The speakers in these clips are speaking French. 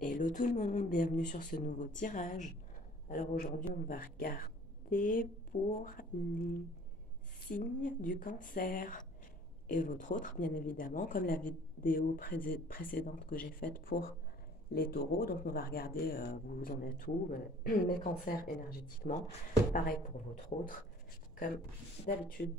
Hello tout le monde, bienvenue sur ce nouveau tirage. Alors aujourd'hui on va regarder pour les signes du cancer et votre autre bien évidemment, comme la vidéo précédente que j'ai faite pour les taureaux. Donc on va regarder, vous en êtes où, mes cancers énergétiquement. Pareil pour votre autre, comme d'habitude.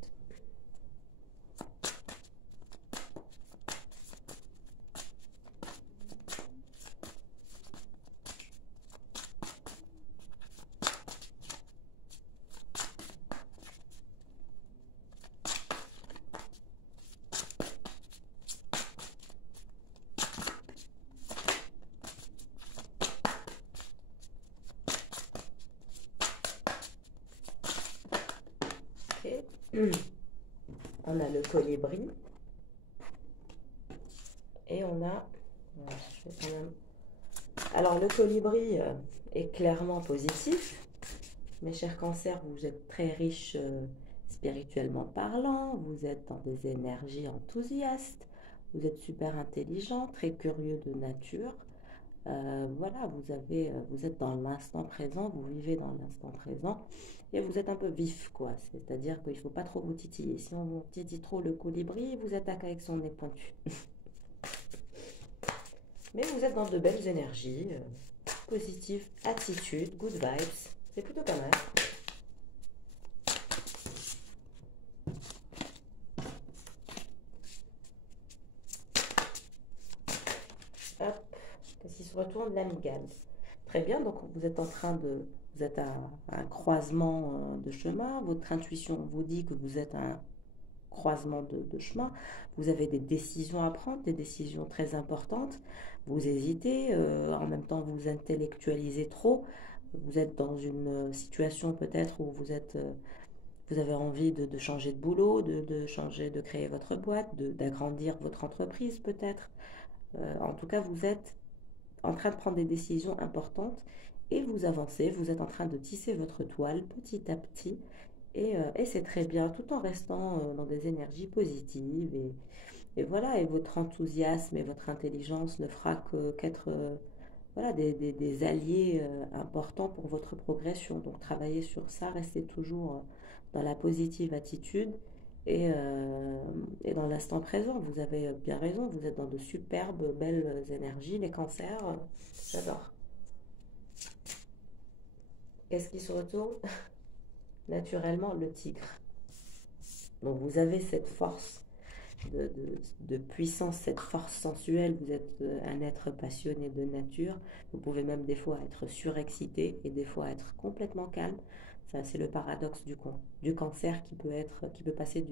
Ok. On a le colibri et on a... je vais quand même... Alors le colibri est clairement positif. Mes chers cancers, vous êtes très riches spirituellement parlant, vous êtes dans des énergies enthousiastes, vous êtes super intelligent, très curieux de nature. Voilà, vous êtes dans l'instant présent, vous vivez dans l'instant présent et vous êtes un peu vif, quoi. C'est-à-dire qu'il ne faut pas trop vous titiller. Si on vous titille trop le colibri, il vous attaque avec son nez pointu. Mais vous êtes dans de belles énergies, positives, attitude, good vibes. C'est plutôt pas mal. Hop, qu'est-ce qui se retourne? L'amigale. Très bien, donc vous êtes en train de... Vous êtes à un croisement de chemin. Votre intuition vous dit que vous êtes à un croisement de chemin. Vous avez des décisions à prendre, des décisions très importantes. Vous hésitez, en même temps vous intellectualisez trop. Vous êtes dans une situation peut-être où vous avez envie de changer de boulot, de changer, de créer votre boîte, d'agrandir votre entreprise peut-être. En tout cas, vous êtes en train de prendre des décisions importantes et vous avancez, vous êtes en train de tisser votre toile petit à petit et c'est très bien tout en restant dans des énergies positives et voilà, et votre enthousiasme et votre intelligence ne fera qu'être voilà, des alliés importants pour votre progression. Donc travaillez sur ça, restez toujours dans la positive attitude et, et dans l'instant présent. Vous avez bien raison, vous êtes dans de superbes, belles énergies, les cancers, j'adore. Qu'est-ce qui se retourne? Naturellement, le tigre. Donc vous avez cette force de puissance, cette force sensuelle. Vous êtes un être passionné de nature. Vous pouvez même des fois être surexcité et des fois être complètement calme. Ça, c'est le paradoxe du cancer qui peut passer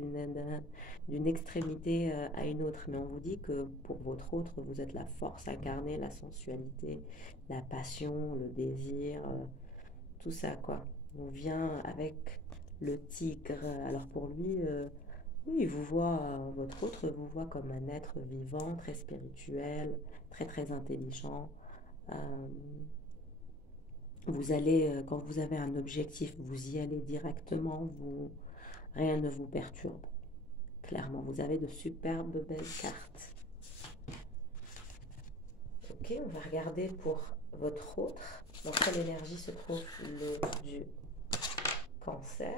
d'une extrémité à une autre. Mais on vous dit que pour votre autre, vous êtes la force incarnée, la sensualité, la passion, le désir, tout ça, quoi. On vient avec le tigre. Alors pour lui, oui, il vous voit, votre autre vous voit comme un être vivant, très spirituel, très très intelligent. Euh, vous allez, quand vous avez un objectif, vous y allez directement, rien ne vous perturbe. Clairement, vous avez de superbes belles cartes. Ok, on va regarder pour votre autre. Dans quelle énergie se trouve le du cancer?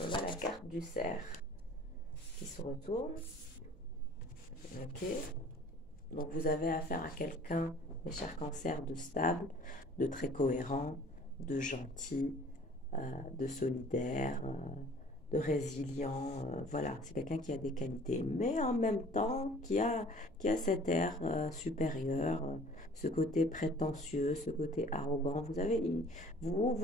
On a la carte du cerf qui se retourne. Ok, donc vous avez affaire à quelqu'un, mes chers cancers, de stable, de très cohérent, de gentil, euh, de solidaire, de résilient. Voilà, c'est quelqu'un qui a des qualités, mais en même temps qui a cet air supérieur, ce côté prétentieux, ce côté arrogant. Vous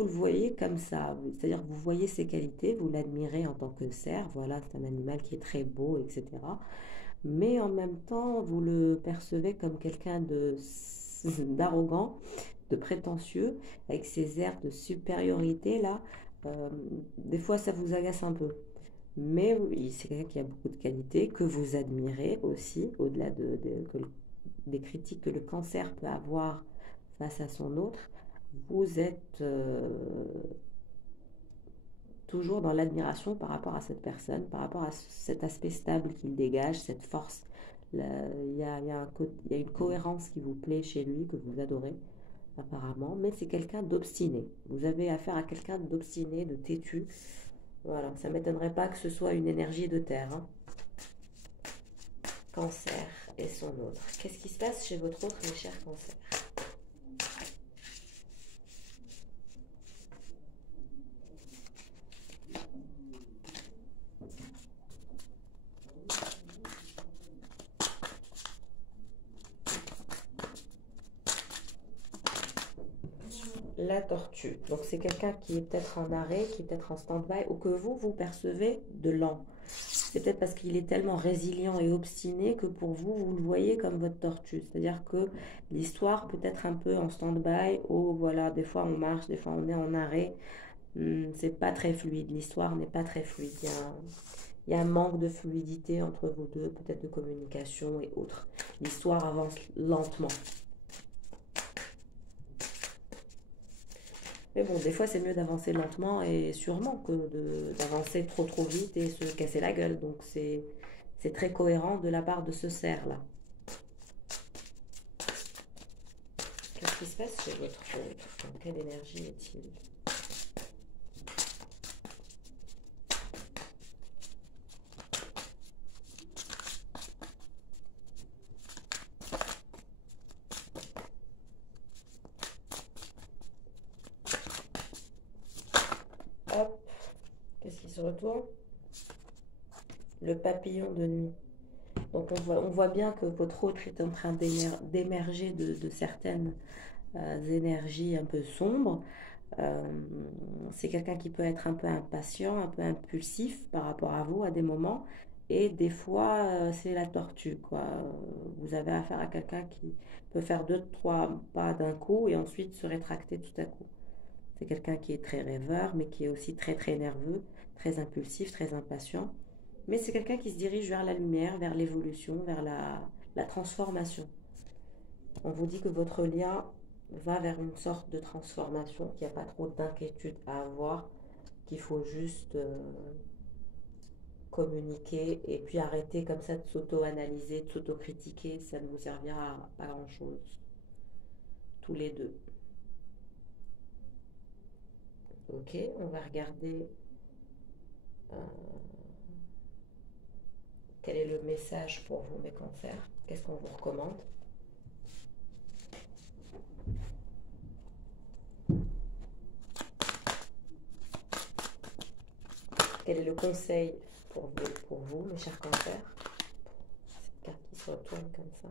le voyez comme ça, c'est-à-dire que vous voyez ses qualités, vous l'admirez en tant que cerf. Voilà, c'est un animal qui est très beau, etc. Mais en même temps, vous le percevez comme quelqu'un d'arrogant, de prétentieux, avec ses airs de supériorité là. Des fois, ça vous agace un peu. Mais oui, c'est quelqu'un qui a beaucoup de qualités, que vous admirez aussi, au-delà des critiques que le cancer peut avoir face à son autre. Vous êtes toujours dans l'admiration par rapport à cette personne, par rapport à cet aspect stable qu'il dégage, cette force, il y a une cohérence qui vous plaît chez lui, que vous adorez apparemment, mais c'est quelqu'un d'obstiné. Vous avez affaire à quelqu'un d'obstiné, de têtu. Voilà, ça ne m'étonnerait pas que ce soit une énergie de terre, hein. Cancer et son autre. Qu'est-ce qui se passe chez votre autre, mes chers cancers? La tortue. Donc c'est quelqu'un qui est peut-être en arrêt, qui est peut-être en stand-by, ou que vous percevez de lent. C'est peut-être parce qu'il est tellement résilient et obstiné que pour vous, vous le voyez comme votre tortue. C'est-à-dire que l'histoire peut être un peu en stand-by, ou voilà, des fois on marche, des fois on est en arrêt. C'est pas très fluide, l'histoire n'est pas très fluide. Il y a un manque de fluidité entre vous deux, peut-être de communication et autres. L'histoire avance lentement. Mais bon, des fois, c'est mieux d'avancer lentement et sûrement que d'avancer trop vite et se casser la gueule. Donc, c'est très cohérent de la part de ce cerf-là. Qu'est-ce qui se passe chez votre autre? Dans quelle énergie est-il? Hop, qu'est-ce qui se retourne? Le papillon de nuit. Donc on voit bien que votre autre est en train d'émerger de certaines énergies un peu sombres. C'est quelqu'un qui peut être un peu impatient, un peu impulsif par rapport à vous à des moments. Et des fois, c'est la tortue, quoi. Vous avez affaire à quelqu'un qui peut faire deux, trois pas d'un coup et ensuite se rétracter tout à coup. C'est quelqu'un qui est très rêveur, mais qui est aussi très nerveux, très impulsif, très impatient. Mais c'est quelqu'un qui se dirige vers la lumière, vers l'évolution, vers la transformation. On vous dit que votre lien va vers une sorte de transformation, qu'il n'y a pas trop d'inquiétude à avoir, qu'il faut juste communiquer et puis arrêter comme ça de s'auto-analyser, de s'auto-critiquer, ça ne vous servira à pas grand-chose. Tous les deux. Ok, on va regarder euh, quel est le message pour vous, mes cancers. Qu'est-ce qu'on vous recommande? Quel est le conseil pour vous, mes chers cancers? Cette carte qui se retourne comme ça.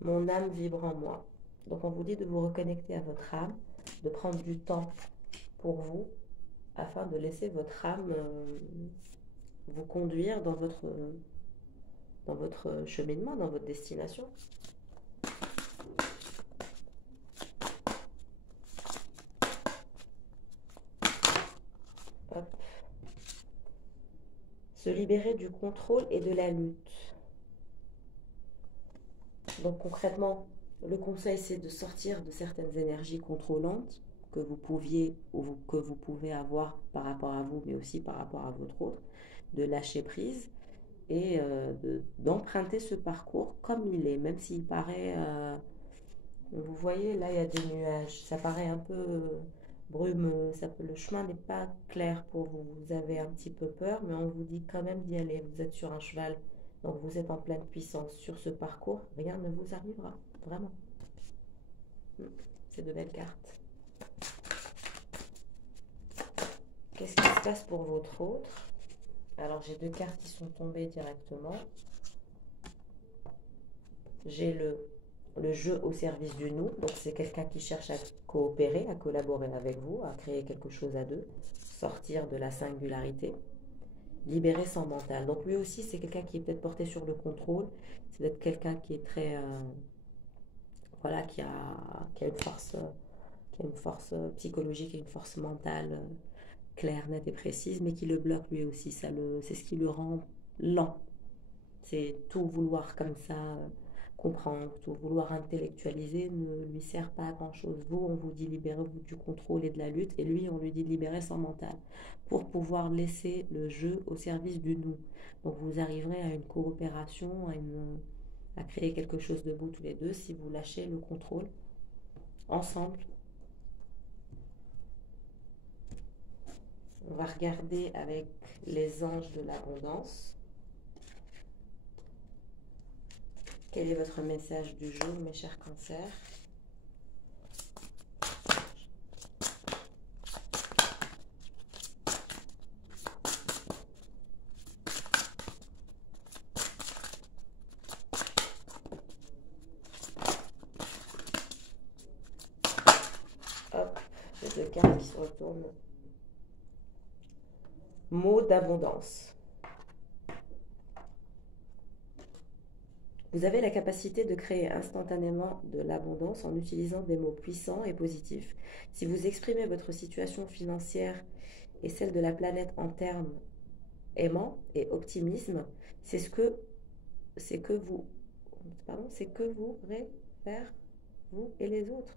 Mon âme vibre en moi. Donc on vous dit de vous reconnecter à votre âme, de prendre du temps pour vous, afin de laisser votre âme vous conduire dans votre cheminement, dans votre destination. Hop. Se libérer du contrôle et de la lutte. Donc concrètement, le conseil c'est de sortir de certaines énergies contrôlantes que vous pouviez ou que vous pouvez avoir par rapport à vous, mais aussi par rapport à votre autre, de lâcher prise et d'emprunter ce parcours comme il est, même s'il paraît, vous voyez, là il y a des nuages, ça paraît un peu brumeux, le chemin n'est pas clair pour vous, vous avez un petit peu peur, mais on vous dit quand même d'y aller, vous êtes sur un cheval, donc vous êtes en pleine puissance sur ce parcours, rien ne vous arrivera, vraiment. C'est de belles cartes. Qu'est-ce qui se passe pour votre autre? Alors j'ai deux cartes qui sont tombées directement. J'ai le jeu au service du nous, donc c'est quelqu'un qui cherche à coopérer, à collaborer avec vous, à créer quelque chose à deux, sortir de la singularité, libérer son mental. Donc lui aussi c'est quelqu'un qui est peut-être porté sur le contrôle, c'est peut-être quelqu'un qui est très... voilà, qui a une force psychologique et une force mentale claire, nette et précise, mais qui le bloque lui aussi. C'est ce qui le rend lent. C'est tout vouloir comme ça, comprendre, tout vouloir intellectualiser ne lui sert pas à grand-chose. Vous, on vous dit libérez-vous du contrôle et de la lutte, et lui, on lui dit libérer son mental pour pouvoir laisser le jeu au service du nous. Donc vous arriverez à une coopération, à créer quelque chose de beau tous les deux si vous lâchez le contrôle ensemble. On va regarder avec les anges de l'abondance. Quel est votre message du jour, mes chers cancers? Hop, les deux cartes qui se retournent. Mot d'abondance. Vous avez la capacité de créer instantanément de l'abondance en utilisant des mots puissants et positifs. Si vous exprimez votre situation financière et celle de la planète en termes aimant et optimisme, c'est que vous vers vous et les autres.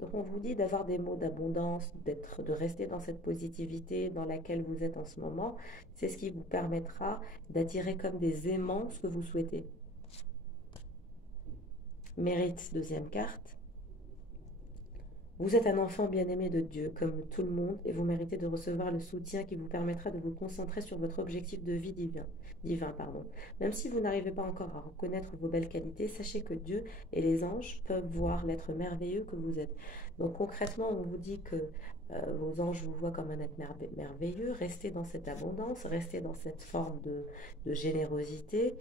Donc on vous dit d'avoir des mots d'abondance, de rester dans cette positivité dans laquelle vous êtes en ce moment. C'est ce qui vous permettra d'attirer comme des aimants ce que vous souhaitez. Mérite, deuxième carte. Vous êtes un enfant bien-aimé de Dieu, comme tout le monde, et vous méritez de recevoir le soutien qui vous permettra de vous concentrer sur votre objectif de vie divin. Même si vous n'arrivez pas encore à reconnaître vos belles qualités, sachez que Dieu et les anges peuvent voir l'être merveilleux que vous êtes. Donc concrètement, on vous dit que vos anges vous voient comme un être merveilleux. Restez dans cette abondance, restez dans cette forme de générosité,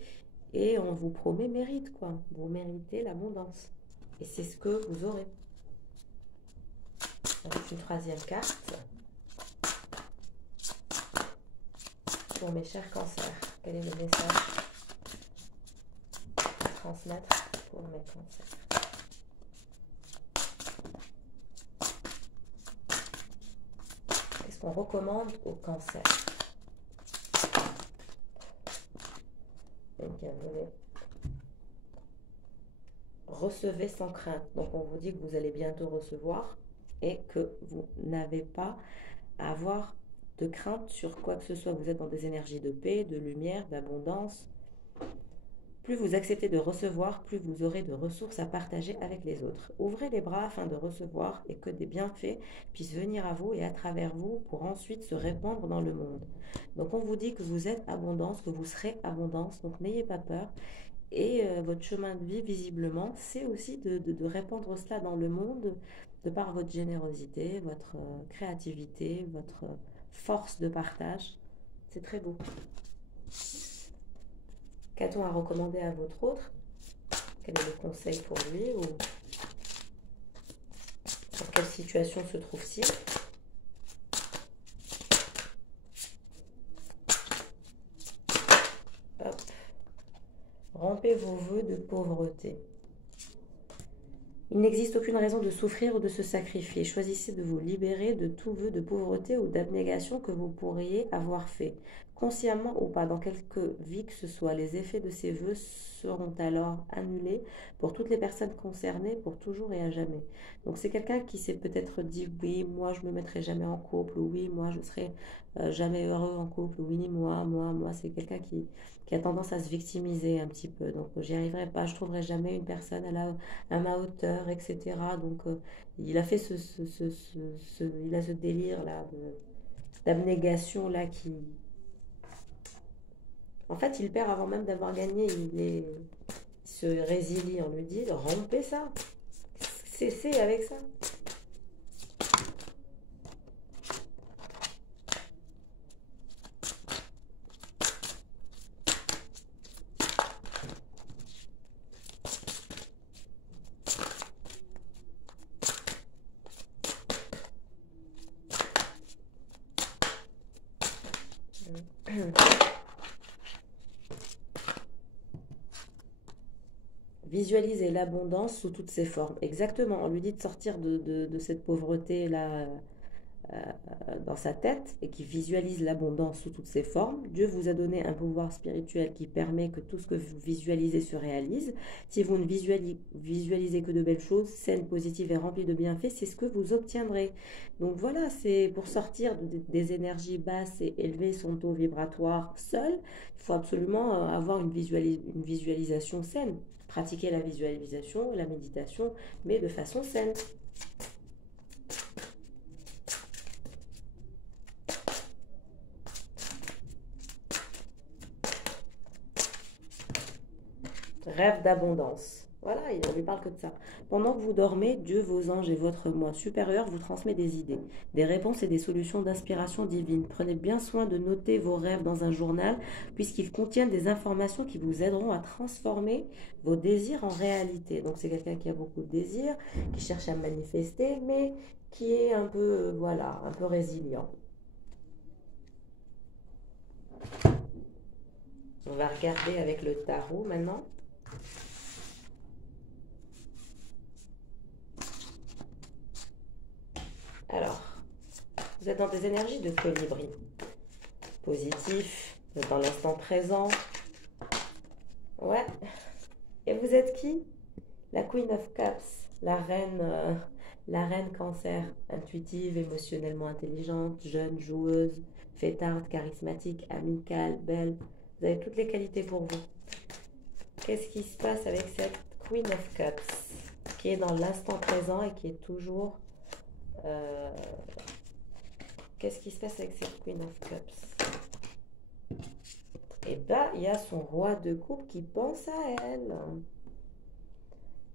et on vous promet mérite, quoi. Vous méritez l'abondance. Et c'est ce que vous aurez. Une troisième carte pour mes chers cancers. Quel est le message à transmettre pour mes cancers? Qu'est-ce qu'on recommande aux cancers? Donc, recevez sans crainte. Donc, on vous dit que vous allez bientôt recevoir et que vous n'avez pas à avoir de crainte sur quoi que ce soit. Vous êtes dans des énergies de paix, de lumière, d'abondance. Plus vous acceptez de recevoir, plus vous aurez de ressources à partager avec les autres. Ouvrez les bras afin de recevoir et que des bienfaits puissent venir à vous et à travers vous pour ensuite se répandre dans le monde. Donc on vous dit que vous êtes abondance, que vous serez abondance, donc n'ayez pas peur. Et votre chemin de vie, visiblement, c'est aussi de répandre cela dans le monde de par votre générosité, votre créativité, votre force de partage. C'est très beau. Qu'a-t-on à recommander à votre autre? Quel est le conseil pour lui? Ou dans quelle situation se trouve-t-il? Rompez vos vœux de pauvreté. Il n'existe aucune raison de souffrir ou de se sacrifier. Choisissez de vous libérer de tout vœu de pauvreté ou d'abnégation que vous pourriez avoir fait. Consciemment ou pas, dans quelque vie que ce soit, les effets de ces vœux seront alors annulés pour toutes les personnes concernées pour toujours et à jamais. Donc c'est quelqu'un qui s'est peut-être dit « oui, moi je me mettrai jamais en couple » ou « oui, moi je serai jamais heureux en couple » ou « oui, moi ». C'est quelqu'un qui a tendance à se victimiser un petit peu. Donc j'y arriverai pas, je trouverai jamais une personne à ma hauteur, etc. Donc il a fait il a ce délire là d'abnégation là qui... En fait, il perd avant même d'avoir gagné. Il se résilie. On lui dit rompez ça. Cessez avec ça. Visualisez l'abondance sous toutes ses formes. Exactement, on lui dit de sortir de cette pauvreté-là dans sa tête et qui visualise l'abondance sous toutes ses formes. Dieu vous a donné un pouvoir spirituel qui permet que tout ce que vous visualisez se réalise. Si vous ne visualisez que de belles choses, saines, positives et remplies de bienfaits, c'est ce que vous obtiendrez. Donc voilà, c'est pour sortir des énergies basses et élever son taux vibratoire seul, il faut absolument avoir une visualisation saine. Pratiquer la visualisation, la méditation, mais de façon saine. Rêve d'abondance. Voilà, il ne lui parle que de ça. Pendant que vous dormez, Dieu, vos anges et votre moi supérieur vous transmet des idées, des réponses et des solutions d'inspiration divine. Prenez bien soin de noter vos rêves dans un journal, puisqu'ils contiennent des informations qui vous aideront à transformer vos désirs en réalité. Donc c'est quelqu'un qui a beaucoup de désirs, qui cherche à manifester, mais qui est un peu, voilà, un peu résilient. On va regarder avec le tarot maintenant. Alors, vous êtes dans des énergies de colibri. Positif, vous êtes dans l'instant présent. Ouais. Et vous êtes qui? La Queen of Cups, la reine cancer, intuitive, émotionnellement intelligente, jeune, joueuse, fêtarde, charismatique, amicale, belle. Vous avez toutes les qualités pour vous. Qu'est-ce qui se passe avec cette Queen of Cups qui est dans l'instant présent et qui est toujours... Qu'est-ce qui se passe avec cette Queen of Cups? Et bien, il y a son roi de coupe qui pense à elle,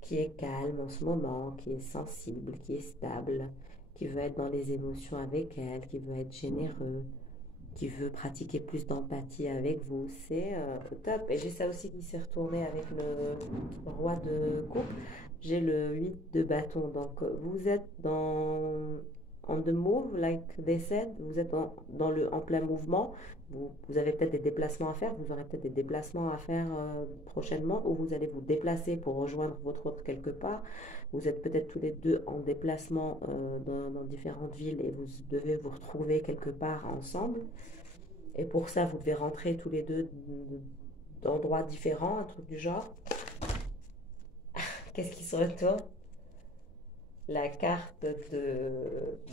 qui est calme en ce moment, qui est sensible, qui est stable, qui veut être dans les émotions avec elle, qui veut être généreux, qui veut pratiquer plus d'empathie avec vous. C'est top. Et j'ai ça aussi qui s'est retourné avec le roi de coupe. J'ai le 8 de bâton. Donc, vous êtes on the move, like they said. Vous êtes en plein mouvement. Vous avez peut-être des déplacements à faire. Vous aurez peut-être des déplacements à faire prochainement, ou vous allez vous déplacer pour rejoindre votre autre quelque part. Vous êtes peut-être tous les deux en déplacement dans différentes villes et vous devez vous retrouver quelque part ensemble. Et pour ça, vous devez rentrer tous les deux d'endroits différents, un truc du genre. Qu'est-ce qui se retourne? La carte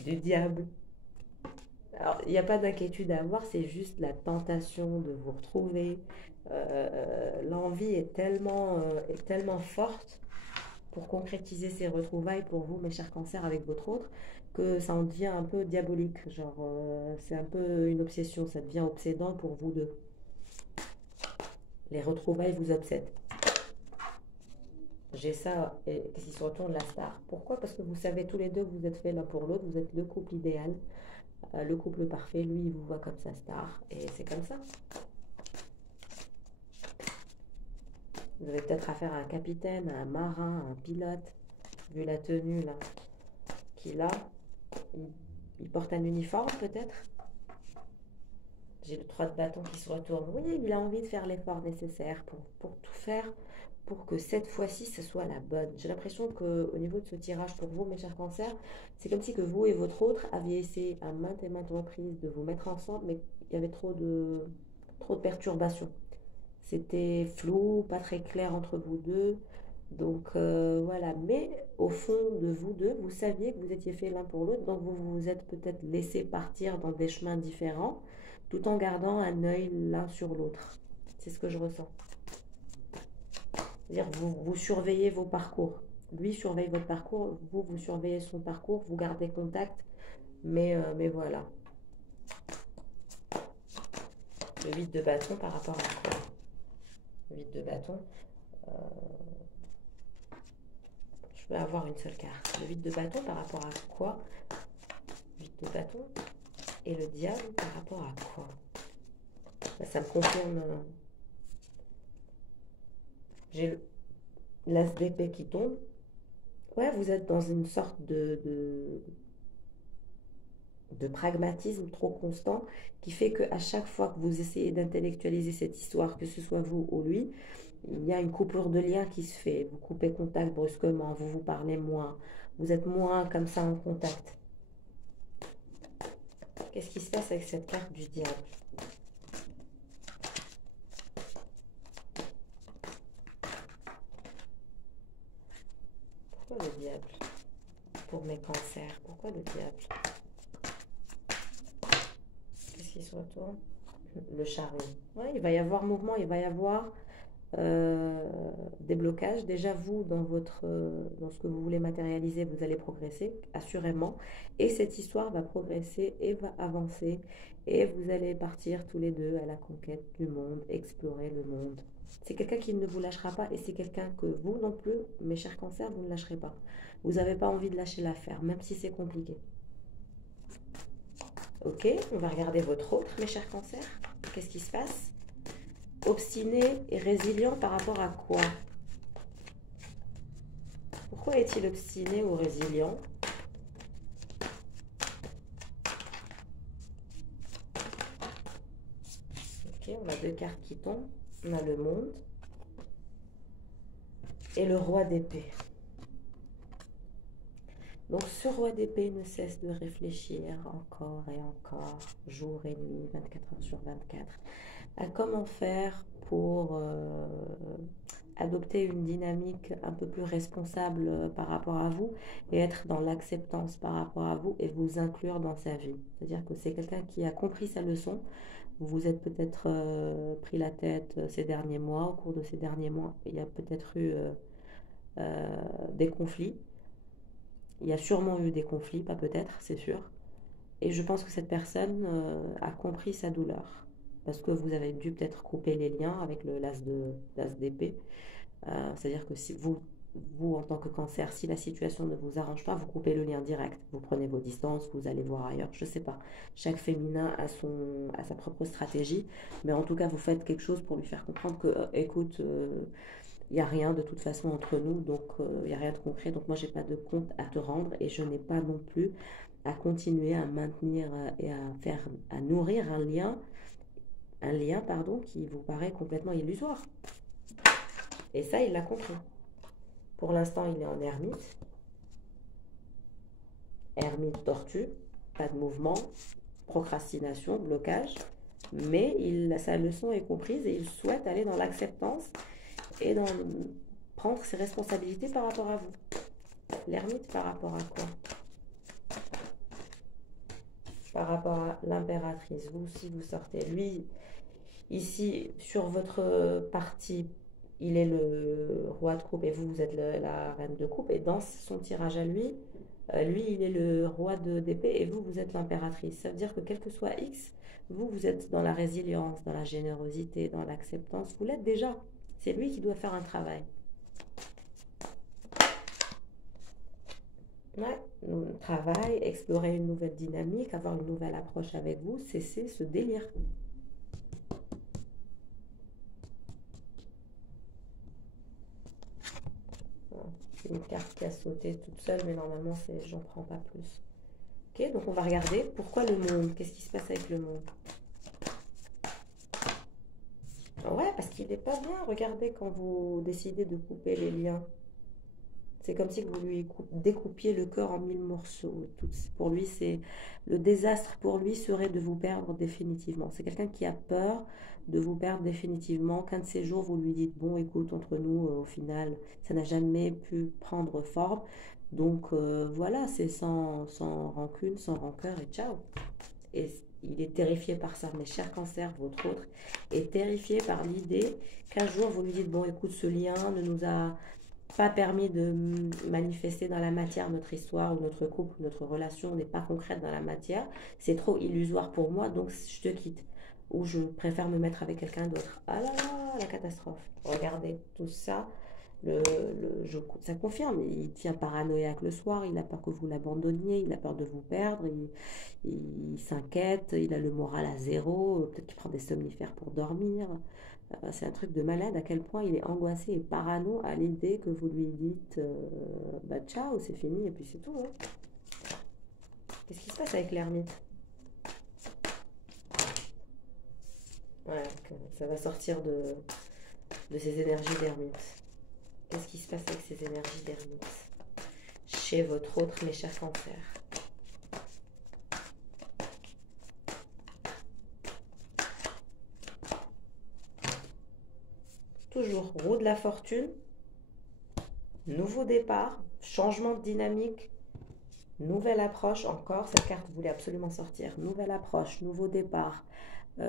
du diable. Alors, il n'y a pas d'inquiétude à avoir, c'est juste la tentation de vous retrouver. L'envie est tellement forte pour concrétiser ces retrouvailles pour vous, mes chers cancers, avec votre autre, que ça en devient un peu diabolique. Genre, c'est un peu une obsession, ça devient obsédant pour vous deux. Les retrouvailles vous obsèdent. J'ai ça, et qu'est-ce qui se retourne? La star. Pourquoi? Parce que vous savez tous les deux que vous êtes faits l'un pour l'autre, vous êtes le couple idéal, le couple parfait. Lui, il vous voit comme sa star, et c'est comme ça. Vous avez peut-être affaire à un capitaine, à un marin, à un pilote, vu la tenue là qu'il a. Il porte un uniforme peut-être. J'ai le 3 de bâton qui se retourne. Oui, il a envie de faire l'effort nécessaire pour tout faire, pour que cette fois-ci, ce soit la bonne. J'ai l'impression qu'au niveau de ce tirage pour vous, mes chers cancers, c'est comme si que vous et votre autre aviez essayé à maintes et maintes reprises de vous mettre ensemble, mais il y avait trop de perturbations. C'était flou, pas très clair entre vous deux. Donc voilà, mais au fond de vous deux, vous saviez que vous étiez faits l'un pour l'autre, donc vous vous êtes peut-être laissé partir dans des chemins différents, tout en gardant un œil l'un sur l'autre. C'est ce que je ressens. C'est-à-dire vous surveillez vos parcours. Lui surveille votre parcours, vous surveillez son parcours, vous gardez contact, mais voilà. Le 8 de bâton par rapport à quoi? Le 8 de bâton. Je peux avoir une seule carte. Le 8 de bâton par rapport à quoi? 8 de bâton. Et le diable par rapport à quoi? Là, ça me confirme. J'ai l'as d'épée qui tombe. Ouais, vous êtes dans une sorte de pragmatisme trop constant qui fait qu'à chaque fois que vous essayez d'intellectualiser cette histoire, que ce soit vous ou lui, il y a une coupure de lien qui se fait. Vous coupez contact brusquement, vous vous parlez moins, vous êtes moins comme ça en contact. Qu'est-ce qui se passe avec cette carte du diable? Pourquoi le diable? Pour mes cancers, pourquoi le diable? Qu'est-ce qui se retourne? Le chariot. Ouais, il va y avoir mouvement, il va y avoir des blocages. Déjà, vous, dans ce que vous voulez matérialiser, vous allez progresser, assurément. Et cette histoire va progresser et va avancer. Et vous allez partir tous les deux à la conquête du monde, explorer le monde. C'est quelqu'un qui ne vous lâchera pas et c'est quelqu'un que vous non plus, mes chers cancers, vous ne lâcherez pas. Vous n'avez pas envie de lâcher l'affaire, même si c'est compliqué. Ok, on va regarder votre autre, mes chers cancers. Qu'est-ce qui se passe? Obstiné et résilient par rapport à quoi? Pourquoi est-il obstiné ou résilient? Ok, on a deux cartes qui tombent. On a le monde et le roi d'épée. Donc ce roi d'épée ne cesse de réfléchir encore et encore, jour et nuit, 24 heures sur 24, à comment faire pour adopter une dynamique un peu plus responsable par rapport à vous et être dans l'acceptance par rapport à vous et vous inclure dans sa vie. C'est-à-dire que c'est quelqu'un qui a compris sa leçon. Vous vous êtes peut-être pris la tête ces derniers mois. Au cours de ces derniers mois, il y a peut-être eu des conflits. Il y a sûrement eu des conflits, pas peut-être, c'est sûr. Et je pense que cette personne a compris sa douleur. Parce que vous avez dû peut-être couper les liens avec le l'as d'épée. C'est-à-dire que si vous, en tant que cancer, si la situation ne vous arrange pas, vous coupez le lien direct. Vous prenez vos distances, vous allez voir ailleurs, je ne sais pas. Chaque féminin a sa propre stratégie. Mais en tout cas, vous faites quelque chose pour lui faire comprendre que, écoute, il n'y a rien de toute façon entre nous, donc il n'y a rien de concret. Donc moi, j'ai pas de compte à te rendre et je n'ai pas non plus à continuer à maintenir et à nourrir un lien pardon, qui vous paraît complètement illusoire. Et ça, il l'a compris. Pour l'instant, il est en ermite. Ermite tortue, pas de mouvement, procrastination, blocage. Mais sa leçon est comprise et il souhaite aller dans l'acceptance et dans prendre ses responsabilités par rapport à vous. L'ermite par rapport à quoi? Par rapport à l'impératrice. Vous aussi, vous sortez. Lui, ici, sur votre partie, il est le roi de coupe et vous, vous êtes la reine de coupe. Et dans son tirage à lui, lui, il est le roi d'épée et vous, vous êtes l'impératrice. Ça veut dire que quel que soit X, vous, vous êtes dans la résilience, dans la générosité, dans l'acceptance. Vous l'êtes déjà. C'est lui qui doit faire un travail. Ouais, travail, explorer une nouvelle dynamique, avoir une nouvelle approche avec vous, cesser ce délire. C'est une carte qui a sauté toute seule, mais normalement, j'en prends pas plus. Ok, donc on va regarder pourquoi le monde. Qu'est-ce qui se passe avec le monde? Ouais, parce qu'il n'est pas bien. Regardez quand vous décidez de couper les liens. C'est comme si vous lui découpiez le cœur en 1000 morceaux. Pour lui, le désastre pour lui serait de vous perdre définitivement. C'est quelqu'un qui a peur de vous perdre définitivement. Qu'un de ces jours, vous lui dites, bon, écoute, entre nous, au final, ça n'a jamais pu prendre forme. Donc voilà, c'est sans rancune, sans rancœur et ciao. Et il est terrifié par ça. Mes chers cancers, votre autre est terrifié par l'idée qu'un jour, vous lui dites, bon, écoute, ce lien ne nous a pas permis de manifester dans la matière notre histoire ou notre couple, notre relation n'est pas concrète dans la matière, c'est trop illusoire pour moi, donc je te quitte. Ou je préfère me mettre avec quelqu'un d'autre. Ah là là, la catastrophe. Regardez, tout ça, ça confirme. Il tient paranoïaque le soir, il a peur que vous l'abandonniez, il a peur de vous perdre, il s'inquiète, il a le moral à zéro, peut-être qu'il prend des somnifères pour dormir. C'est un truc de malade à quel point il est angoissé et parano à l'idée que vous lui dites bah ciao, c'est fini et puis c'est tout. Hein. Qu'est-ce qui se passe avec l'ermite? Ouais, ça va sortir de ces énergies d'ermite. Qu'est-ce qui se passe avec ces énergies d'ermite chez votre autre, mes chers cancers? toujours roue de la fortune, nouveau départ, changement de dynamique, nouvelle approche. Encore, cette carte voulait absolument sortir. Nouvelle approche, nouveau départ.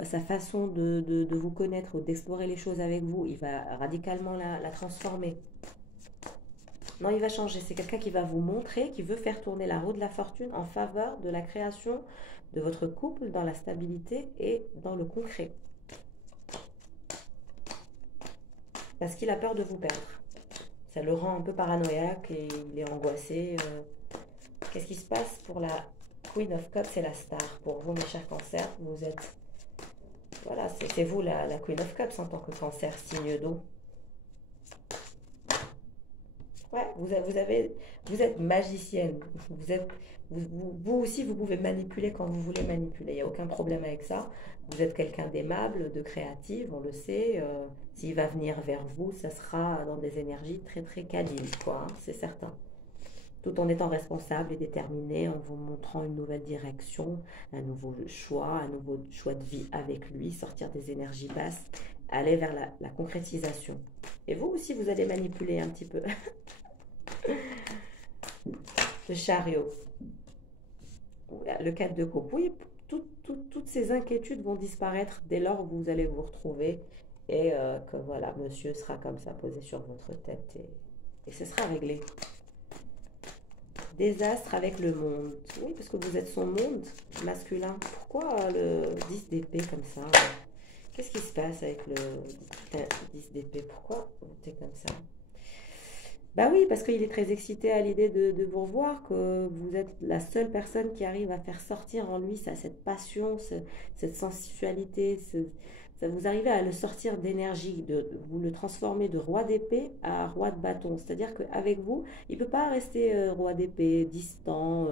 Sa façon de vous connaître ou d'explorer les choses avec vous, il va radicalement la transformer. Non, il va changer. C'est quelqu'un qui va vous montrer, qui veut faire tourner la roue de la fortune en faveur de la création de votre couple dans la stabilité et dans le concret. Parce qu'il a peur de vous perdre. Ça le rend un peu paranoïaque et il est angoissé. Qu'est-ce qui se passe pour la Queen of Cups? C'est la star. Pour vous, mes chers cancers, vous êtes... Voilà, c'est vous la Queen of Cups en tant que cancer, signe d'eau. Ouais, vous êtes magicienne. Vous aussi, vous pouvez manipuler quand vous voulez manipuler. Il n'y a aucun problème avec ça. Vous êtes quelqu'un d'aimable, de créatif, on le sait. S'il va venir vers vous, ça sera dans des énergies très très câlines, quoi, hein, c'est certain. Tout en étant responsable et déterminé, en vous montrant une nouvelle direction, un nouveau choix de vie avec lui, sortir des énergies basses, aller vers la concrétisation. Et vous aussi, vous allez manipuler un petit peu. Le chariot. Le 4 de coupe. Oui, toutes ces inquiétudes vont disparaître dès lors où vous allez vous retrouver et que voilà, monsieur sera comme ça posé sur votre tête et ce sera réglé. Désastre avec le monde. Oui, parce que vous êtes son monde masculin. Pourquoi le 10 d'épée comme ça? Qu'est-ce qui se passe avec le 10 d'épée? Pourquoi vous êtes comme ça? Bah oui, parce qu'il est très excité à l'idée de vous revoir, que vous êtes la seule personne qui arrive à faire sortir en lui cette passion, cette sensualité, ça vous arrivez à le sortir d'énergie, vous le transformer de roi d'épée à roi de bâton. C'est-à-dire qu'avec vous, il ne peut pas rester roi d'épée, distant,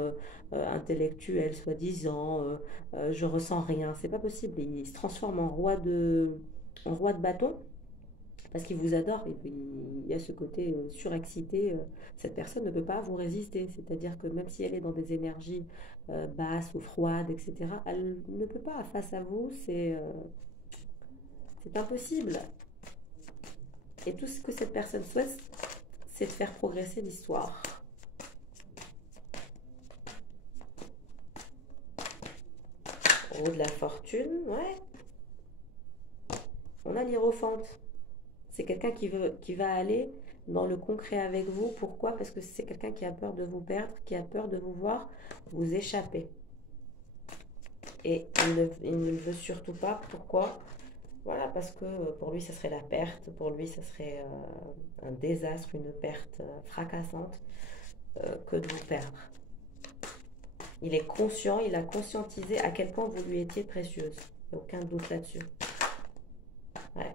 intellectuel, soi-disant, je ressens rien. C'est pas possible. Il se transforme en roi de bâton parce qu'il vous adore et puis il y a ce côté surexcité. Cette personne ne peut pas vous résister. C'est-à-dire que même si elle est dans des énergies basses ou froides, etc., elle ne peut pas face à vous. C'est impossible. Et tout ce que cette personne souhaite, c'est de faire progresser l'histoire. Roue de la fortune, ouais. On a l'hiérophante. C'est quelqu'un qui va aller dans le concret avec vous. Pourquoi? Parce que c'est quelqu'un qui a peur de vous perdre, qui a peur de vous voir vous échapper. Et il ne le veut surtout pas. Pourquoi? Voilà, parce que pour lui, ça serait la perte. Pour lui, ça serait un désastre, une perte fracassante que de vous perdre. Il est conscient, il a conscientisé à quel point vous lui étiez précieuse. Il n'y a aucun doute là-dessus. Ouais.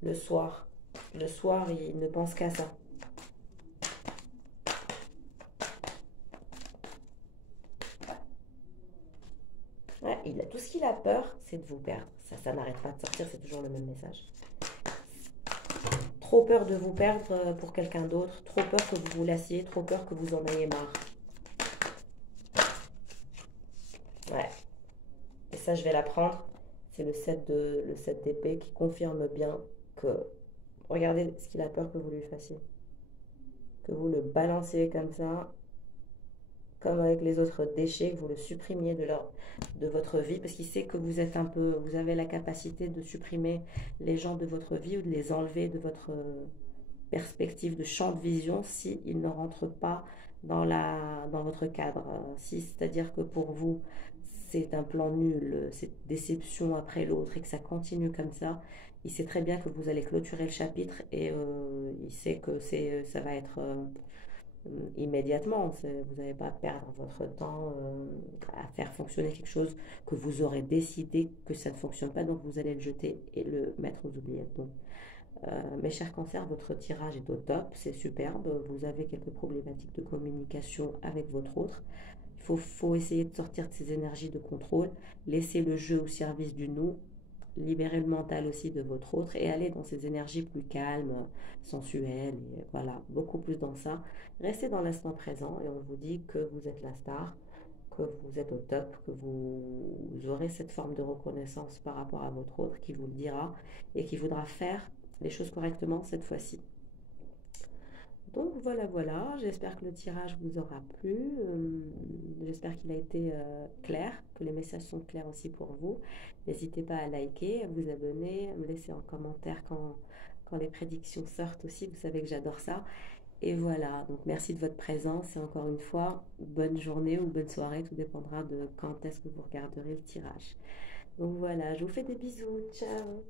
Le soir, il ne pense qu'à ça. Ouais, tout ce qu'il a peur, c'est de vous perdre. Ça n'arrête pas de sortir, c'est toujours le même message. Trop peur de vous perdre pour quelqu'un d'autre, trop peur que vous vous lassiez, trop peur que vous en ayez marre. Ouais. Et ça, je vais l'apprendre. C'est le 7 d'épée qui confirme bien que... Regardez ce qu'il a peur que vous lui fassiez. Que vous le balanciez comme ça, comme avec les autres déchets, que vous le supprimiez de votre vie, parce qu'il sait que vous êtes vous avez la capacité de supprimer les gens de votre vie ou de les enlever de votre perspective de champ de vision s'ils ne rentrent pas dans votre cadre. C'est-à-dire que pour vous, c'est un plan nul, c'est déception après l'autre et que ça continue comme ça, il sait très bien que vous allez clôturer le chapitre et il sait que ça va être immédiatement. Vous n'allez pas perdre votre temps à faire fonctionner quelque chose que vous aurez décidé que ça ne fonctionne pas, donc vous allez le jeter et le mettre aux oubliettes. Donc, mes chers cancers, votre tirage est au top, c'est superbe. Vous avez quelques problématiques de communication avec votre autre. Il faut essayer de sortir de ces énergies de contrôle, laisser le jeu au service du nous, libérer le mental aussi de votre autre et aller dans ces énergies plus calmes, sensuelles, et voilà, beaucoup plus dans ça. Restez dans l'instant présent et on vous dit que vous êtes la star, que vous êtes au top, que vous aurez cette forme de reconnaissance par rapport à votre autre qui vous le dira et qui voudra faire les choses correctement cette fois-ci. Donc voilà, j'espère que le tirage vous aura plu, j'espère qu'il a été clair, que les messages sont clairs aussi pour vous. N'hésitez pas à liker, à vous abonner, à me laisser en commentaire quand les prédictions sortent aussi, vous savez que j'adore ça. Et voilà, donc merci de votre présence et encore une fois, bonne journée ou bonne soirée, tout dépendra de quand est-ce que vous regarderez le tirage. Donc voilà, je vous fais des bisous, ciao!